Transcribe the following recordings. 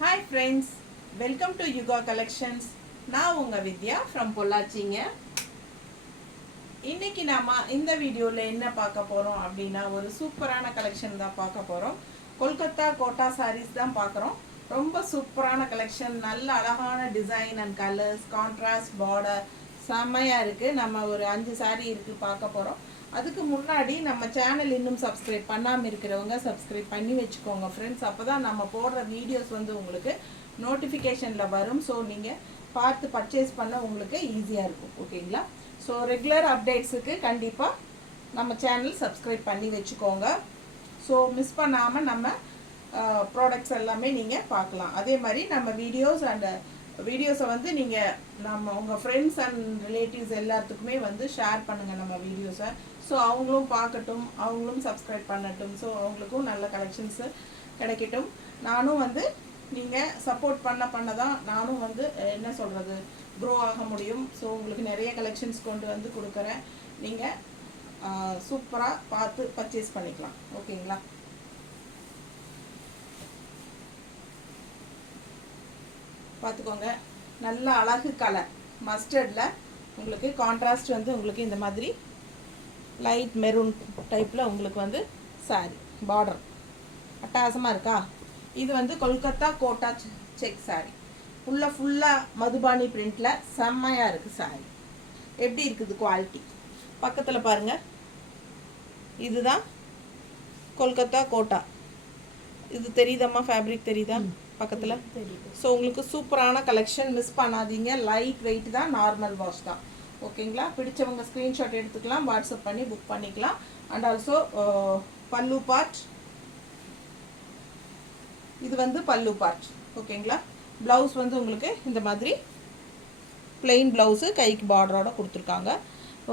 Hi friends, welcome to Yuga Collections. நான் உங்க வித்யா from பொள்ளாச்சிங்க. இன்னைக்கு நாம இந்த வீடியோல என்ன பார்க்க போறோம் அப்படின்னா ஒரு சூப்பரான கலெக்ஷன் தான் பார்க்க போறோம். கொல்கத்தா கோட்டா sarees தான் பார்க்கறோம். ரொம்ப சூப்பரான கலெக்ஷன், நல்ல அழகான design and colours, contrast border செமையா இருக்கு. நம்ம ஒரு 5 saree இருக்கு பார்க்க போறோம். அதுக்கு முன்னாடி நம்ம சேனல் இன்னும் சப்ஸ்கிரைப் பண்ணாமல் இருக்கிறவங்க சப்ஸ்கிரைப் பண்ணி வச்சுக்கோங்க ஃப்ரெண்ட்ஸ். அப்போ தான் நம்ம போடுற வீடியோஸ் வந்து உங்களுக்கு நோட்டிஃபிகேஷனில் வரும். ஸோ நீங்கள் பார்த்து பர்ச்சேஸ் பண்ண உங்களுக்கு ஈஸியாக இருக்கும். ஓகேங்களா? ஸோ ரெகுலர் அப்டேட்ஸுக்கு கண்டிப்பாக நம்ம சேனல் சப்ஸ்கிரைப் பண்ணி வச்சுக்கோங்க. ஸோ மிஸ் பண்ணாமல் நம்ம ப்ராடக்ட்ஸ் எல்லாமே நீங்கள் பார்க்கலாம். அதே மாதிரி நம்ம வீடியோஸை வந்து நீங்கள் நம்ம உங்கள் ஃப்ரெண்ட்ஸ் அண்ட் ரிலேட்டிவ்ஸ் எல்லாத்துக்குமே வந்து ஷேர் பண்ணுங்கள் நம்ம வீடியோஸை. ஸோ அவங்களும் பார்க்கட்டும், அவங்களும் சப்ஸ்கிரைப் பண்ணட்டும். ஸோ அவங்களுக்கும் நல்ல கலெக்ஷன்ஸு கிடைக்கட்டும். நானும் வந்து நீங்கள் சப்போர்ட் பண்ண தான் நானும் வந்து என்ன சொல்கிறது க்ரோ ஆக முடியும். ஸோ உங்களுக்கு நிறைய கலெக்ஷன்ஸ் கொண்டு வந்து கொடுக்குறேன். நீங்கள் சூப்பராக பார்த்து பர்ச்சேஸ் பண்ணிக்கலாம். ஓகேங்களா? பார்த்துக்கோங்க, நல்ல அழகு கலர் மஸ்டர்டில் உங்களுக்கு கான்ட்ராஸ்ட் வந்து உங்களுக்கு இந்த மாதிரி லைட் மெரூன் டைப்பில் உங்களுக்கு வந்து சாரி பார்டர் அட்டகாசமாக இருக்கா? இது வந்து கொல்கத்தா கோட்டா செக் சாரி, ஃபுல்லாக மதுபானி பிரிண்டில் செம்மையாக இருக்குது சாரி. எப்படி இருக்குது குவாலிட்டி பக்கத்தில் பாருங்கள். இதுதான் கொல்கத்தா கோட்டா. இது தெரியுதம்மா, ஃபேப்ரிக் தெரியுதா பக்கத்தில்? ஸோ உங்களுக்கு சூப்பரான கலெக்ஷன், மிஸ் பண்ணாதீங்க. லைட் வெயிட் தான், நார்மல் வாஷ் தான். ஓகேங்களா? பிடிச்சவங்க ஸ்க்ரீன்ஷாட் எடுத்துக்கலாம், வாட்ஸ்அப் பண்ணி புக் பண்ணிக்கலாம். அண்ட் ஆல்சோ பல்லு பார்ட், இது வந்து பல்லு பார்ட். ஓகேங்களா? ப்ளவுஸ் வந்து உங்களுக்கு இந்த மாதிரி பிளெயின் ப்ளவுஸு கைக்கு பார்டரோட கொடுத்துருக்காங்க.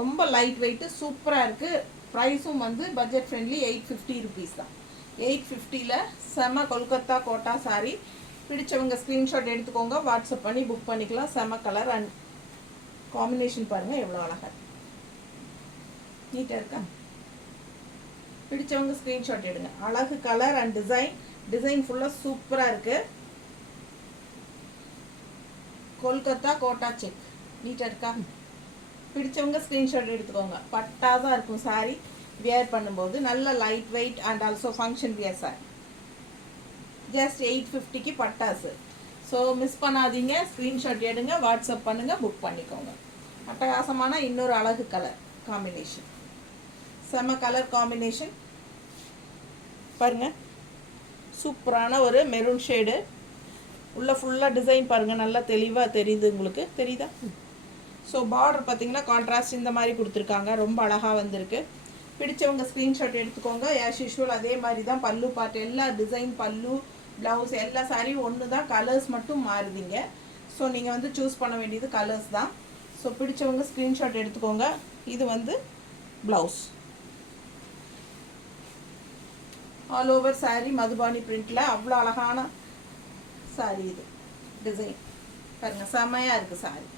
ரொம்ப லைட் வெயிட்டு, சூப்பராக இருக்குது. ப்ரைஸும் வந்து பட்ஜெட் ஃப்ரெண்ட்லி, 850 ருபீஸ் தான். 850ல் செம கொல்கத்தா கோட்டா சாரி. பிடிச்சவங்க ஸ்க்ரீன்ஷாட் எடுத்துக்கோங்க, வாட்ஸ்அப் பண்ணி புக் பண்ணிக்கலாம். செம கலர் அண்ட் காம்பினேஷன் பாருங்கள் எவ்வளோ அழகாக நீட்டாக இருக்கா? பிடிச்சவங்க ஸ்க்ரீன்ஷாட் எடுங்க. அழகு கலர் அண்ட் டிசைன் ஃபுல்லாக சூப்பராக இருக்குது. கொல்கத்தா கோட்டா செக் நீட்டாக இருக்கா? பிடிச்சவங்க ஸ்க்ரீன்ஷாட் எடுத்துக்கோங்க. பட்டாதான் இருக்கும் சாரி வியர் பண்ணும்போது. நல்ல light weight and also function wear sari. Just 850க்கு பட்டாசு. ஸோ மிஸ் பண்ணாதீங்க, ஸ்க்ரீன்ஷாட் எடுங்க, வாட்ஸ்அப் பண்ணுங்கள், புக் பண்ணிக்கோங்க. அட்டகாசமான இன்னொரு அழகு கலர் காம்பினேஷன், செம கலர் காம்பினேஷன் பாருங்கள். சூப்பரான ஒரு மெரூன் ஷேடு, உள்ள ஃபுல்லாக டிசைன் பாருங்கள், நல்லா தெளிவாக தெரியுது. உங்களுக்கு தெரியுதா? ஸோ பார்டர் பார்த்தீங்கன்னா கான்ட்ராஸ்ட் இந்த மாதிரி கொடுத்துருக்காங்க, ரொம்ப அழகாக வந்திருக்கு. பிடிச்சவங்க ஸ்க்ரீன்ஷாட் எடுத்துக்கோங்க. ஆஸ் யூஷுவல் அதே மாதிரி தான் பல்லு பார்ட், எல்லா டிசைன் பல்லு ப்ளவுஸ் எல்லா சாரியும் ஒன்று தான், கலர்ஸ் மட்டும் மாறுதிங்க. ஸோ நீங்கள் வந்து சூஸ் பண்ண வேண்டியது கலர்ஸ் தான். ஸோ பிடிச்சவங்க ஸ்க்ரீன்ஷாட் எடுத்துக்கோங்க. இது வந்து blouse, all over sari Madhubani பிரிண்டில் அவ்வளோ அழகான சாரி. இது டிசைன் பாருங்கள், செமையாக இருக்குது சாரி.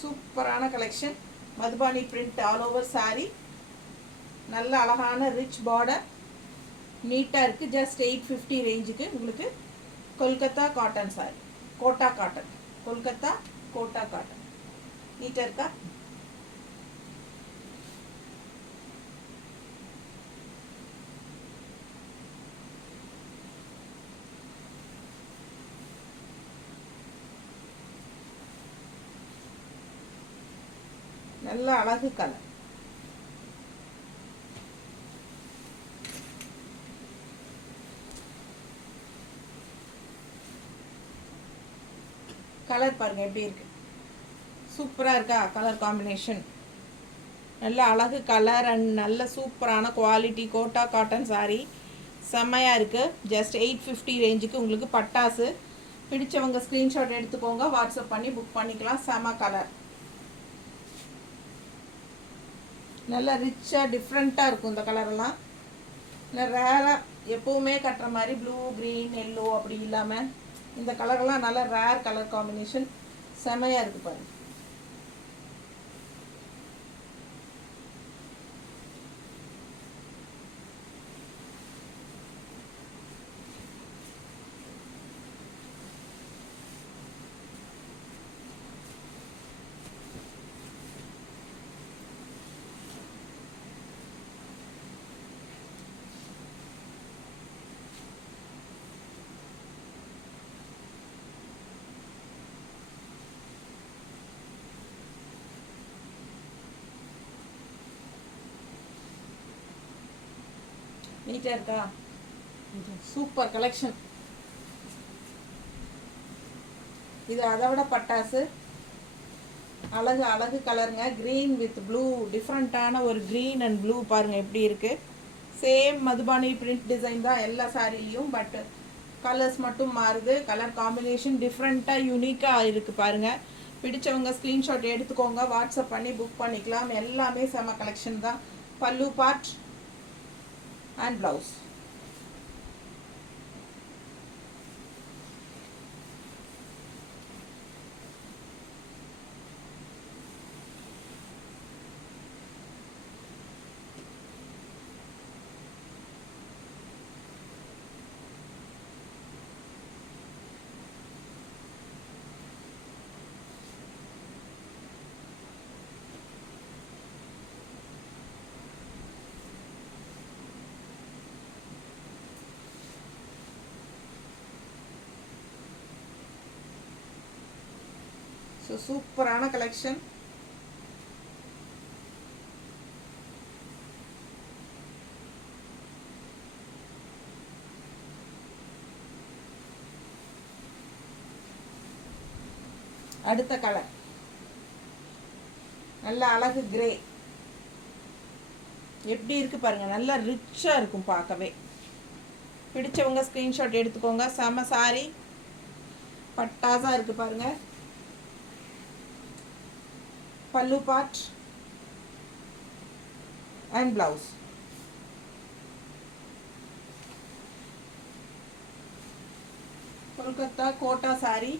சூப்பரான collection, Madhubani print all over sorry, நல்ல அழகான ரிச் பார்டர், நீட்டாக இருக்குது. ஜஸ்ட் 850 ரேஞ்சுக்கு உங்களுக்கு Kolkata cotton sari, Kota cotton, Kolkata Kota cotton. நீட்டாக இருக்கா? நல்ல அழகு கலர். கலர் பாருங்கள் எப்படி இருக்கு, சூப்பராக இருக்கா? கலர் காம்பினேஷன் நல்ல அழகு கலர் அண்ட் நல்ல சூப்பரான குவாலிட்டி கோட்டா காட்டன் சாரி, செம்மையாக இருக்குது. ஜஸ்ட் 850 ரேஞ்சுக்கு உங்களுக்கு பட்டாசு. பிடிச்சவங்க ஸ்க்ரீன்ஷாட் எடுத்துக்கோங்க, வாட்ஸ்அப் பண்ணி புக் பண்ணிக்கலாம். செம கலர், நல்லா ரிச்சாக டிஃப்ரெண்ட்டாக இருக்கும். இந்த கலரெல்லாம் இல்லை ரேராக எப்போவுமே கட்டுற மாதிரி ப்ளூ க்ரீன் எல்லோ அப்படி இல்லாமல் இந்த கலரெல்லாம் நல்ல ரேர் கலர் காம்பினேஷன், செமையாக இருக்குது பாருங்கள். நீட்டாக இருக்கா? Super collection. இது அதை விட பட்டாசு. அழகு அழகு கலருங்க. க்ரீன் வித் ப்ளூ, டிஃப்ரெண்ட்டான ஒரு க்ரீன் அண்ட் ப்ளூ பாருங்கள் எப்படி இருக்குது. சேம் மதுபானி பிரிண்ட் டிசைன் தான் எல்லா சாரிலையும், பட் கலர்ஸ் மட்டும் மாறுது. கலர் காம்பினேஷன் டிஃப்ரெண்ட்டாக யூனிக்காக இருக்குது பாருங்கள். பிடிச்சவங்க ஸ்க்ரீன்ஷாட் எடுத்துக்கோங்க, வாட்ஸ்அப் பண்ணி புக் பண்ணிக்கலாம். எல்லாமே செம கலெக்ஷன் தான். பல்லு பார்ட் அண்ட் ப்ளவுஸ். ஸோ சூப்பரான கலெக்ஷன். அடுத்த கலர் நல்ல அழகு கிரே. எப்படி இருக்கு பாருங்க, நல்லா ரிச்சா இருக்கும் பார்க்கவே. பிடிச்சவங்க ஸ்கிரீன்ஷாட் எடுத்துக்கோங்க. செம சாரி, பட்டாசா இருக்கு பாருங்க. Pallu part and blouse. Kolkata Kota sari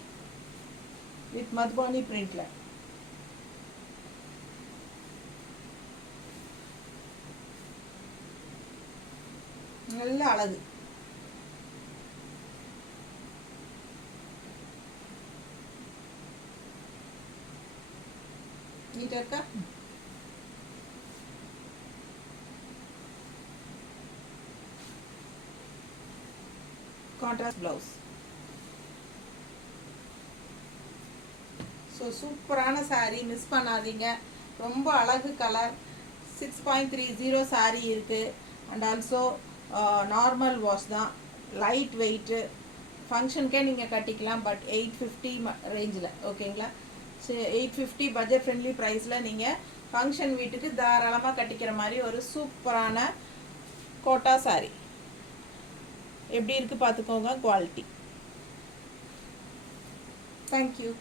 with Madhubani பிரிண்ட்ல. நல்ல அழகு. நீட்டா இருக்கா? Contrast blouse. ஸோ சூப்பரான சாரீ, மிஸ் பண்ணாதீங்க. ரொம்ப அழகு கலர். 6.30 சாரீ இருக்குது. அண்ட் ஆல்சோ நார்மல் வாஷ் தான், லைட் வெயிட்டு. ஃபங்க்ஷனுக்கே நீங்கள் கட்டிக்கலாம். பட் 850 ரேஞ்சில், ஓகேங்களா? ஸோ 850 பட்ஜெட் ஃப்ரெண்ட்லி ப்ரைஸில் நீங்கள் ஃபங்க்ஷன் வீட்டுக்கு தாராளமாக கட்டிக்கிற மாதிரி ஒரு சூப்பரான கோட்டா சாரீ. எப்படி இருக்குது பார்த்துக்கோங்க குவாலிட்டி. தேங்க்யூ.